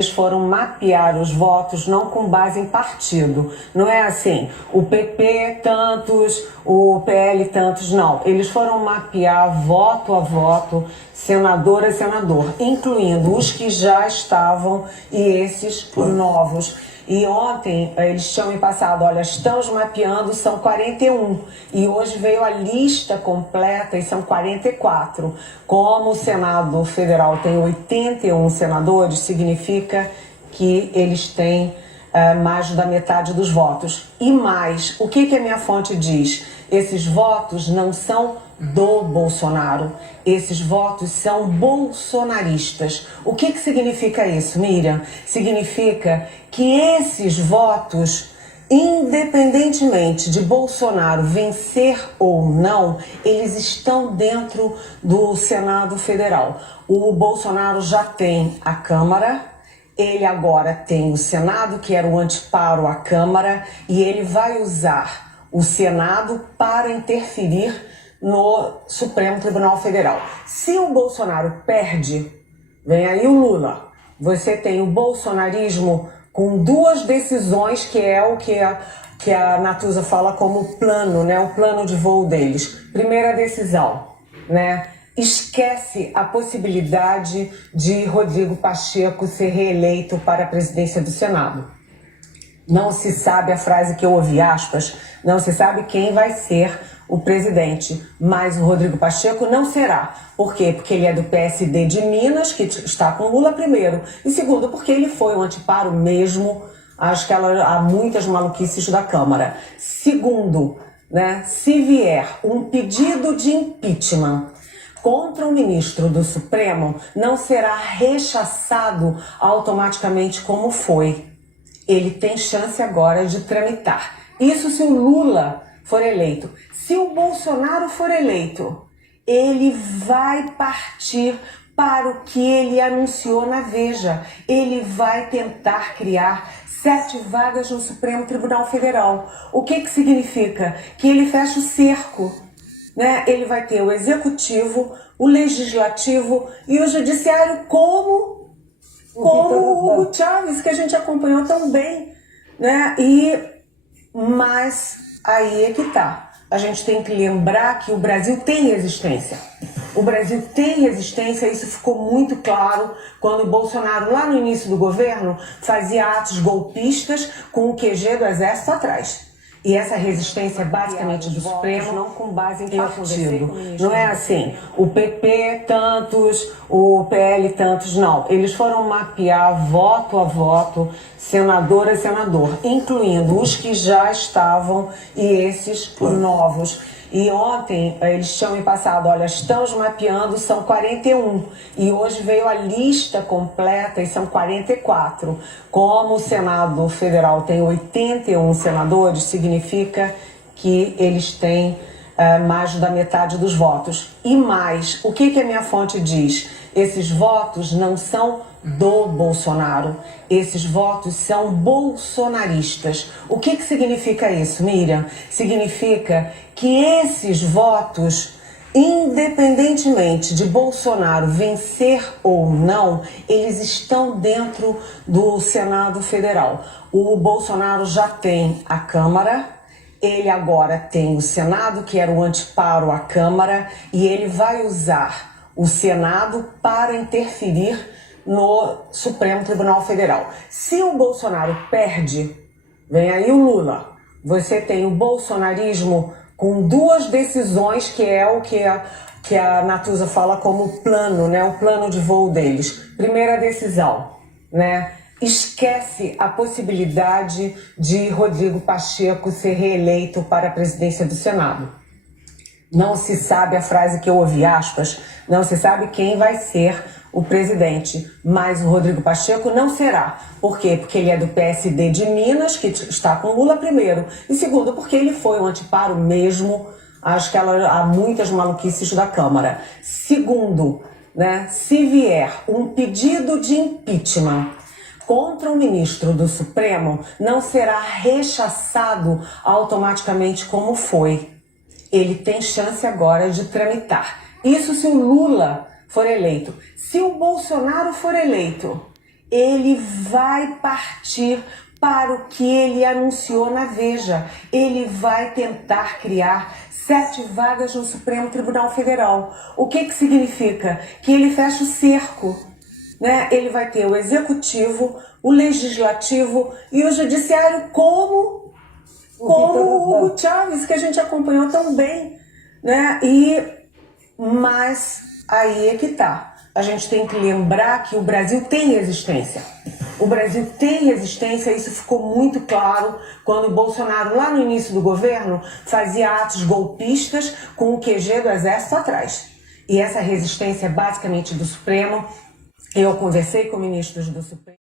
Eles foram mapear os votos não com base em partido. Não é assim, o PP tantos, o PL tantos, não. Eles foram mapear voto a voto, senador a senador, incluindo os que já estavam e esses novos. E ontem eles tinham me passado, olha, estamos mapeando, são 41. E hoje veio a lista completa e são 44. Como o Senado Federal tem 81 senadores, significa que eles têm mais da metade dos votos. E mais, o que a minha fonte diz? Esses votos não são do Bolsonaro. Esses votos são bolsonaristas. O que significa isso, Miriam? Significa que esses votos, independentemente de Bolsonaro vencer ou não, eles estão dentro do Senado Federal. O Bolsonaro já tem a Câmara, ele agora tem o Senado, que era o anteparo à Câmara, e ele vai usar o Senado para interferir no Supremo Tribunal Federal. Se o Bolsonaro perde, vem aí o Lula. Você tem o bolsonarismo com duas decisões, que é o que a Natuza fala como plano, né? O plano de voo deles. Primeira decisão, né? Esquece a possibilidade de Rodrigo Pacheco ser reeleito para a presidência do Senado. Não se sabe, a frase que eu ouvi, aspas, não se sabe quem vai ser o presidente, mas o Rodrigo Pacheco não será. Por quê? Porque ele é do PSD de Minas, que está com Lula, primeiro. E segundo, porque ele foi um anteparo mesmo a muitas maluquices da Câmara. Segundo, né, se vier um pedido de impeachment contra o ministro do Supremo, não será rechaçado automaticamente como foi. Ele tem chance agora de tramitar. Isso se o Lula for eleito. Se o Bolsonaro for eleito, ele vai partir para o que ele anunciou na Veja. Ele vai tentar criar 7 vagas no Supremo Tribunal Federal. O que significa? Que ele fecha o cerco, né? Ele vai ter o Executivo, o Legislativo e o Judiciário como o Hugo Chávez, que a gente acompanhou tão bem, né? Mas aí é que tá. A gente tem que lembrar que o Brasil tem resistência. O Brasil tem resistência, isso ficou muito claro quando o Bolsonaro, lá no início do governo, fazia atos golpistas com o QG do Exército atrás. E essa resistência é basicamente do Supremo, não com base em partido. Não é assim, o PP tantos, o PL tantos, não. Eles foram mapear voto a voto, senador a senador, incluindo os que já estavam e esses novos. E ontem eles tinham me passado, olha, estamos mapeando, são 41. E hoje veio a lista completa e são 44. Como o Senado Federal tem 81 senadores, significa que eles têm mais da metade dos votos. E mais, o que a minha fonte diz? Esses votos não são do Bolsonaro. Esses votos são bolsonaristas. O que significa isso, Miriam? Significa que esses votos, independentemente de Bolsonaro vencer ou não, eles estão dentro do Senado Federal. O Bolsonaro já tem a Câmara, ele agora tem o Senado, que era o anteparo à Câmara, e ele vai usar o Senado para interferir no Supremo Tribunal Federal. Se o Bolsonaro perde, vem aí o Lula. Você tem o bolsonarismo com duas decisões, que é o que a Natuza fala como plano, né? O plano de voo deles. Primeira decisão, né? Esquece a possibilidade de Rodrigo Pacheco ser reeleito para a presidência do Senado. Não se sabe, a frase que eu ouvi, aspas, não se sabe quem vai ser o presidente, mas o Rodrigo Pacheco não será. Por quê? Porque ele é do PSD de Minas, que está com Lula, primeiro. E segundo, porque ele foi um anteparo mesmo a muitas maluquices da Câmara. Segundo, né, se vier um pedido de impeachment contra o ministro do Supremo, não será rechaçado automaticamente como foi. Ele tem chance agora de tramitar. Isso se o Lula for eleito. Se o Bolsonaro for eleito, ele vai partir para o que ele anunciou na Veja. Ele vai tentar criar 7 vagas no Supremo Tribunal Federal. O que significa? Que ele fecha o cerco, né? Ele vai ter o Executivo, o Legislativo e o Judiciário como o Hugo Chávez, que a gente acompanhou tão bem, né? Mas aí é que tá. A gente tem que lembrar que o Brasil tem resistência. O Brasil tem resistência, isso ficou muito claro quando o Bolsonaro, lá no início do governo, fazia atos golpistas com o QG do Exército atrás. E essa resistência é basicamente do Supremo. Eu conversei com ministros do Supremo.